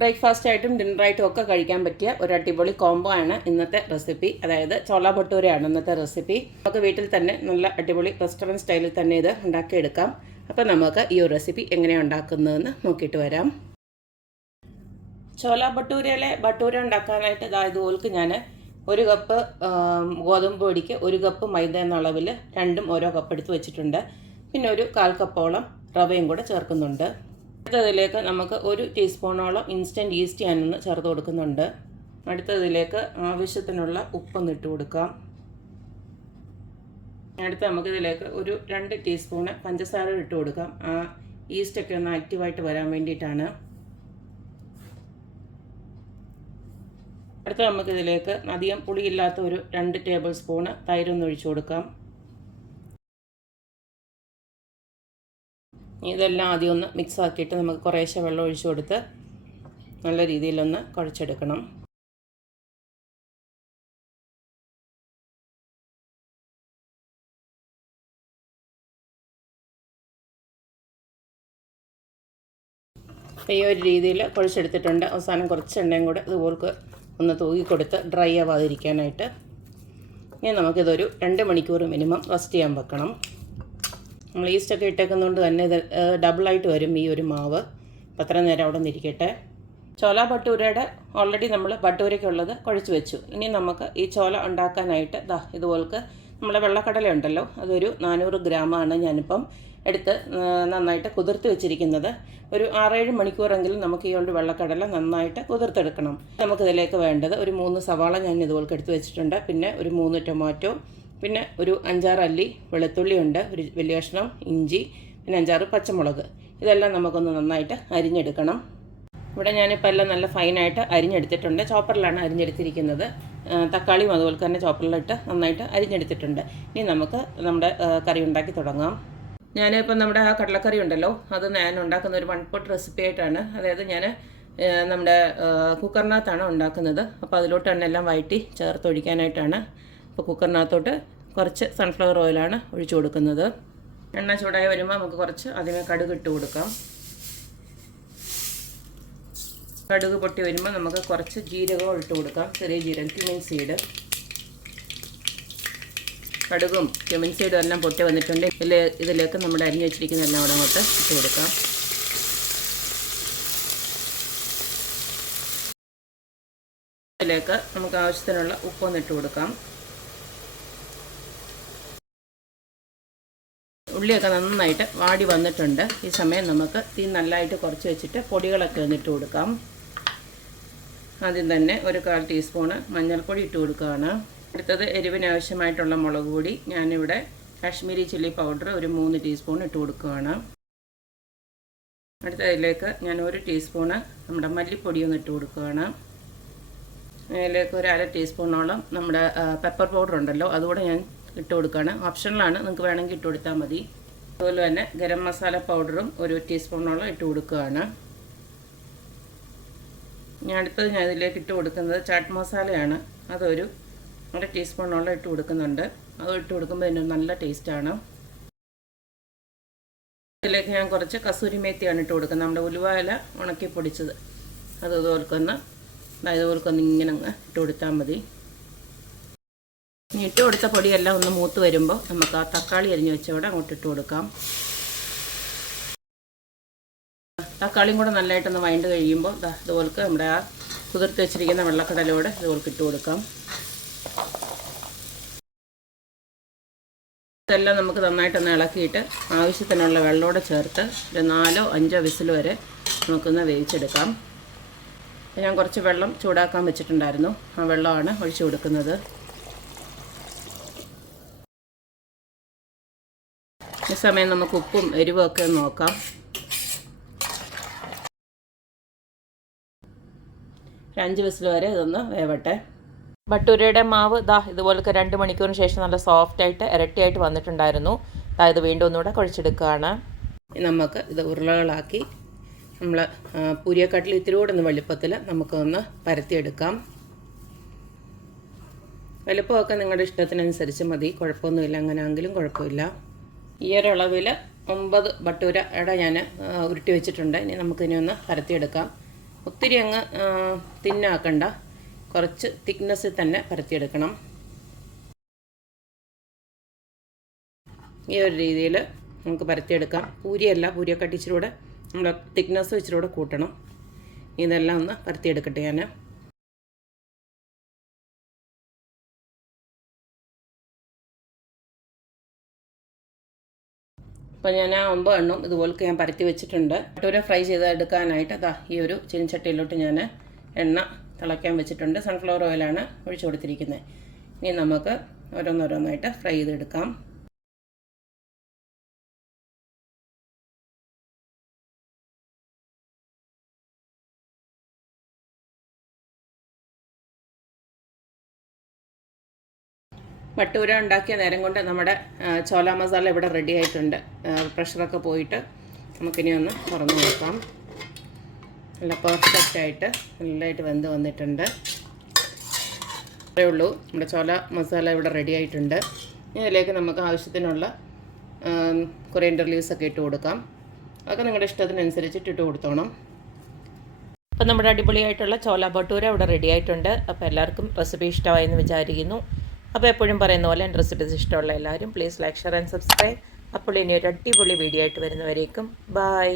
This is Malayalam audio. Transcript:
ബ്രേക്ക്ഫാസ്റ്റായിട്ടും ഡിന്നറായിട്ടും ഒക്കെ കഴിക്കാൻ പറ്റിയ ഒരു അടിപൊളി കോംബോ ആണ് ഇന്നത്തെ റെസിപ്പി. അതായത് ചോല ഭട്ടൂരയാണ് ഇന്നത്തെ റെസിപ്പി. നമുക്ക് വീട്ടിൽ തന്നെ നല്ല അടിപൊളി റെസ്റ്റോറൻറ്റ് സ്റ്റൈലിൽ തന്നെ ഇത് ഉണ്ടാക്കിയെടുക്കാം. അപ്പോൾ നമുക്ക് ഈ ഒരു റെസിപ്പി എങ്ങനെയാണ് ഉണ്ടാക്കുന്നതെന്ന് നോക്കിയിട്ട് വരാം. ചോല ഭട്ടൂരയിലെ ഭട്ടൂര ഉണ്ടാക്കാനായിട്ട് ഇതുപോലേക്ക് ഞാൻ 1 കപ്പ് ഗോതമ്പ് പൊടിക്ക് 1 കപ്പ് മൈദ എന്ന അളവിൽ രണ്ടും ഓരോ കപ്പ് എടുത്ത് വെച്ചിട്ടുണ്ട്. പിന്നെ ഒരു 1/4 കപ്പോളം റവയും കൂടെ ചേർക്കുന്നുണ്ട്. അടുത്തതിലേക്ക് നമുക്ക് 1 ടീസ്പൂണോളം ഇൻസ്റ്റൻറ്റ് ഈസ്റ്റ് ഞാനൊന്ന് ചേർത്ത് കൊടുക്കുന്നുണ്ട്. അടുത്തതിലേക്ക് ആവശ്യത്തിനുള്ള ഉപ്പൊന്ന് ഇട്ട് കൊടുക്കാം. അടുത്ത് നമുക്കിതിലേക്ക് ഒരു 2 ടീസ്പൂണ് പഞ്ചസാര ഇട്ട് കൊടുക്കാം. ആ ഈസ്റ്റൊക്കെ ഒന്ന് ആക്റ്റീവായിട്ട് വരാൻ വേണ്ടിയിട്ടാണ്. അടുത്ത് നമുക്കിതിലേക്ക് അധികം പുളിയില്ലാത്ത ഒരു 2 ടേബിൾ സ്പൂണ് തൈരൊന്ന് ഒഴിച്ചു കൊടുക്കാം. ഇതെല്ലാം ആദ്യം ഒന്ന് മിക്സ് ആക്കിയിട്ട് നമുക്ക് കുറേശ്ശെ വെള്ളം ഒഴിച്ചു കൊടുത്ത് നല്ല രീതിയിലൊന്ന് കുഴച്ചെടുക്കണം. ഈ ഒരു രീതിയിൽ കുഴച്ചെടുത്തിട്ടുണ്ട്. അവസാനം കുറച്ച് എണ്ണയും കൂടെ ഇതുപോലെ ഒന്ന് തൂകിക്കൊടുത്ത് ഡ്രൈ ആവാതിരിക്കാനായിട്ട്. ഇനി നമുക്കിതൊരു 2 മണിക്കൂർ മിനിമം റെസ്റ്റ് ചെയ്യാൻ വെക്കണം. നമ്മൾ ഈസ്റ്റൊക്കെ ഇട്ടേക്കുന്നതുകൊണ്ട് തന്നെ ഇത് ഡബിളായിട്ട് വരും ഈ ഒരു മാവ്. അപ്പോൾ അത്ര നേരം അവിടെ നിന്നിരിക്കട്ടെ. ചോല ഭട്ടൂരയുടെ ഓൾറെഡി നമ്മൾ ഭട്ടൂരയ്ക്കുള്ളത് കുഴച്ച് വെച്ചു. ഇനി നമുക്ക് ഈ ചോല ഉണ്ടാക്കാനായിട്ട് ഇതുപോലക്ക് നമ്മളെ വെള്ളക്കടല ഉണ്ടല്ലോ, അതൊരു 400 ഗ്രാമാണ് ഞാനിപ്പം എടുത്ത് നന്നായിട്ട് കുതിർത്ത് വെച്ചിരിക്കുന്നത്. ഒരു 6-7 മണിക്കൂറെങ്കിലും നമുക്ക് ഈ ഒരു വെള്ളക്കടല നന്നായിട്ട് കുതിർത്തെടുക്കണം. നമുക്കിതിലേക്ക് വേണ്ടത് ഒരു 3 സവാള ഞാൻ ഇതുപോലെ എടുത്ത് വെച്ചിട്ടുണ്ട്. പിന്നെ ഒരു 3 ടൊമാറ്റോ, പിന്നെ ഒരു 5-6 അല്ലി വെളുത്തുള്ളി ഉണ്ട്, ഒരു വലിയ കഷ്ണം ഇഞ്ചി, പിന്നെ 5-6 പച്ചമുളക്. ഇതെല്ലാം നമുക്കൊന്ന് നന്നായിട്ട് അരിഞ്ഞെടുക്കണം. ഇവിടെ ഞാനിപ്പോൾ എല്ലാം നല്ല ഫൈനായിട്ട് അരിഞ്ഞെടുത്തിട്ടുണ്ട്. ചോപ്പറിലാണ് അരിഞ്ഞെടുത്തിരിക്കുന്നത്. തക്കാളിയും അതുപോലെ തന്നെ ചോപ്പറിലിട്ട് നന്നായിട്ട് അരിഞ്ഞെടുത്തിട്ടുണ്ട്. ഇനി നമുക്ക് നമ്മുടെ കറി ഉണ്ടാക്കി തുടങ്ങാം. ഞാനിപ്പോൾ നമ്മുടെ ആ കടലക്കറി ഉണ്ടല്ലോ, അത് ഞാൻ ഉണ്ടാക്കുന്ന ഒരു 1 pot റെസിപ്പി ആയിട്ടാണ്. അതായത് ഞാൻ നമ്മുടെ കുക്കറിനകത്താണ് ഉണ്ടാക്കുന്നത്. അപ്പോൾ അതിലോട്ട് എല്ലാം വഴറ്റി ചേർത്തൊഴിക്കാനായിട്ടാണ്. അപ്പോൾ കുക്കറിനകത്തോട്ട് കുറച്ച് സൺഫ്ലവർ ഓയിലാണ് ഒഴിച്ചു കൊടുക്കുന്നത്. എണ്ണ ചൂടായി വരുമ്പോൾ നമുക്ക് കുറച്ച് അതിനെ കടുക് ഇട്ട് കൊടുക്കാം. കടുക് പൊട്ടി വരുമ്പോൾ നമുക്ക് കുറച്ച് ജീരകം ഇട്ട് കൊടുക്കാം. ചെറിയ ജീരകം, ക്യുമിൻ സീഡ്. കടുകും ക്യുമിൻ സീഡും എല്ലാം പൊട്ടി വന്നിട്ടുണ്ട്. ഇതിലേക്ക് നമ്മുടെ അരിഞ്ഞ് വെച്ചിരിക്കുന്ന എല്ലാം അവിടെ അങ്ങോട്ട് ഇട്ട് കൊടുക്കാം. ഇതിലേക്ക് നമുക്ക് ആവശ്യത്തിനുള്ള ഉപ്പൊന്ന് ഇട്ട് കൊടുക്കാം. ഉള്ളിയൊക്കെ നന്നായിട്ട് വാടി വന്നിട്ടുണ്ട്. ഈ സമയം നമുക്ക് തീ നല്ലതായിട്ട് കുറച്ച് വെച്ചിട്ട് പൊടികളൊക്കെ ഒന്ന് ഇട്ട് കൊടുക്കാം. ആദ്യം തന്നെ ഒരു 1/4 ടീസ്പൂണ് മഞ്ഞൾപ്പൊടി ഇട്ട് കൊടുക്കുകയാണ്. അടുത്തത് എരിവിന് ആവശ്യമായിട്ടുള്ള മുളക് പൊടി. ഞാനിവിടെ കാശ്മീരി ചില്ലി പൗഡർ ഒരു 3 ടീസ്പൂൺ ഇട്ട് കൊടുക്കുകയാണ്. അടുത്തതിലേക്ക് ഞാൻ 1 ടീസ്പൂണ് നമ്മുടെ മല്ലിപ്പൊടി ഒന്ന് ഇട്ട് കൊടുക്കുകയാണ്. അതിലേക്ക് ഒരു 1/2 ടീസ്പൂണോളം നമ്മുടെ പെപ്പർ പൗഡർ ഉണ്ടല്ലോ, അതുകൂടെ ഞാൻ ഇട്ട് കൊടുക്കുകയാണ്. ഓപ്ഷണലാണ്, നിങ്ങൾക്ക് വേണമെങ്കിൽ ഇട്ട് കൊടുത്താൽ മതി. അതുപോലെ തന്നെ ഗരം മസാല പൗഡറും 1 ടീസ്പൂണോളം ഇട്ട് കൊടുക്കുകയാണ്. അടുത്തത് ഞാൻ ഇതിലേക്ക് ഇട്ട് കൊടുക്കുന്നത് ചാട്ട് മസാലയാണ്. അതൊരു 1 ടീസ്പൂണോളം ഇട്ട് കൊടുക്കുന്നുണ്ട്. അത് ഇട്ട് കൊടുക്കുമ്പോൾ ഇതിന് നല്ല ടേസ്റ്റാണ്. ഇതിലേക്ക് ഞാൻ കുറച്ച് കസൂരി മേത്തിയാണ് ഇട്ട് കൊടുക്കുന്നത്. നമ്മുടെ ഉലുവ ഇല ഉണക്കി പൊടിച്ചത്. അത് ഇതുപോൽക്കൊന്ന് ഇങ്ങനെ അങ്ങ് ഇട്ട് കൊടുത്താൽ മതി. ഇട്ട് കൊടുത്ത പൊടിയെല്ലാം ഒന്ന് മൂത്ത് വരുമ്പോൾ നമുക്ക് ആ തക്കാളി അരിഞ്ഞ് വെച്ചവിടെ അങ്ങോട്ട് ഇട്ട് കൊടുക്കാം. തക്കാളിയും കൂടെ നല്ലതായിട്ടൊന്ന് വഴണ്ട് കഴിയുമ്പോൾ ഇതുപോലെ നമ്മുടെ ആ കുതിർത്ത് വെച്ചിരിക്കുന്ന വെള്ളക്കടലോടെ ഇതുപോലെ ഇട്ട് കൊടുക്കാം. ഇതെല്ലാം നമുക്ക് നന്നായിട്ടൊന്ന് ഇളക്കിയിട്ട് ആവശ്യത്തിനുള്ള വെള്ളമോടെ ചേർത്ത് ഒരു 4-5 വിസിൽ വരെ നമുക്കൊന്ന് വേവിച്ചെടുക്കാം. ഞാൻ കുറച്ച് വെള്ളം ചൂടാക്കാൻ വെച്ചിട്ടുണ്ടായിരുന്നു. ആ വെള്ളമാണ് ഒഴിച്ചു കൊടുക്കുന്നത്. ഈ സമയം നമുക്ക് ഉപ്പും എരിവും ഒക്കെ നോക്കാം. ഒരു 5 വിസിൽ വരെ ഇതൊന്ന് വേവട്ടെ. ഭട്ടൂരയുടെ മാവ് ഇതുപോലൊക്കെ 2 മണിക്കൂറിന് ശേഷം നല്ല സോഫ്റ്റായിട്ട് ഇരട്ടിയായിട്ട് വന്നിട്ടുണ്ടായിരുന്നു. ഇത് വീണ്ടും ഒന്നുകൂടെ കുഴച്ചെടുക്കുകയാണ്. നമുക്ക് ഇത് ഉരുളകളാക്കി നമ്മൾ പൂരിയെക്കാട്ടിൽ ഇത്തിരി കൂടെ ഒന്ന് വലുപ്പത്തിൽ നമുക്കൊന്ന് പരത്തിയെടുക്കാം. വലുപ്പമൊക്കെ നിങ്ങളുടെ ഇഷ്ടത്തിനനുസരിച്ച് മതി, കുഴപ്പമൊന്നുമില്ല. അങ്ങനെയാണെങ്കിലും കുഴപ്പമില്ല. ഈ ഒരു അളവിൽ 9 ഭട്ടൂര ഞാൻ ഉരുട്ടി വെച്ചിട്ടുണ്ട്. ഇനി നമുക്കിനി ഒന്ന് പരത്തിയെടുക്കാം. ഒത്തിരി അങ്ങ് തിന്നാക്കണ്ട, കുറച്ച് തിക്നെസ്സിൽ തന്നെ പരത്തിയെടുക്കണം. ഈ ഒരു രീതിയിൽ നമുക്ക് പരത്തിയെടുക്കാം. പൂരിയൊക്കെ ഇച്ചിരി കൂടെ നമ്മൾ തിക്നെസ് ഇച്ചിരി കൂടെ കൂട്ടണം. ഇതെല്ലാം ഒന്ന് പരത്തിയെടുക്കട്ടെ ഞാൻ. അപ്പോൾ ഞാൻ ആ 9 എണ്ണം ഇതുപോലൊക്കെ ഞാൻ പരത്തി വെച്ചിട്ടുണ്ട്. ഭട്ടൂര ഫ്രൈ ചെയ്തെടുക്കാനായിട്ട് അതാ ഈ ഒരു ചീനച്ചട്ടിയിലോട്ട് ഞാൻ എണ്ണ തിളയ്ക്കാൻ വെച്ചിട്ടുണ്ട്. സൺഫ്ലവർ ഓയിലാണ് ഒഴിച്ചു കൊടുത്തിരിക്കുന്നത്. ഇനി നമുക്ക് ഓരോന്നോരോന്നായിട്ട് ഫ്രൈ ചെയ്തെടുക്കാം. ഭട്ടൂര ഉണ്ടാക്കിയ നേരം കൊണ്ട് നമ്മുടെ ചോല മസാല ഇവിടെ റെഡി ആയിട്ടുണ്ട്. പ്രഷറൊക്കെ പോയിട്ട് നമുക്കിനി ഒന്ന് തുറന്ന് നോക്കാം. നല്ല പെർഫെക്റ്റായിട്ട് നല്ലതായിട്ട് വെന്ത് വന്നിട്ടുണ്ട്. അത്രയേ ഉള്ളൂ, നമ്മുടെ ചോല മസാല ഇവിടെ റെഡി ആയിട്ടുണ്ട്. ഇതിലേക്ക് നമുക്ക് ആവശ്യത്തിനുള്ള കൊറിയൻഡർ ലീവ്സൊക്കെ ഇട്ട് കൊടുക്കാം. അതൊക്കെ നിങ്ങളുടെ ഇഷ്ടത്തിനനുസരിച്ചിട്ട് ഇട്ട് കൊടുത്തോണം. അപ്പോൾ നമ്മുടെ അടിപൊളിയായിട്ടുള്ള ചോല ഭട്ടൂര ഇവിടെ റെഡി ആയിട്ടുണ്ട്. അപ്പോൾ എല്ലാവർക്കും റെസിപ്പി ഇഷ്ടമായെന്ന് വിചാരിക്കുന്നു. അപ്പോൾ എപ്പോഴും പറയുന്ന പോലെ എൻ്റെ റെസിപ്പീസ് ഇഷ്ടമുള്ള എല്ലാവരും please like, share and subscribe. അപ്പോൾ ഇനി ഒരു അടിപൊളി വീഡിയോ ആയിട്ട് വരുന്നവരേക്കും ബൈ.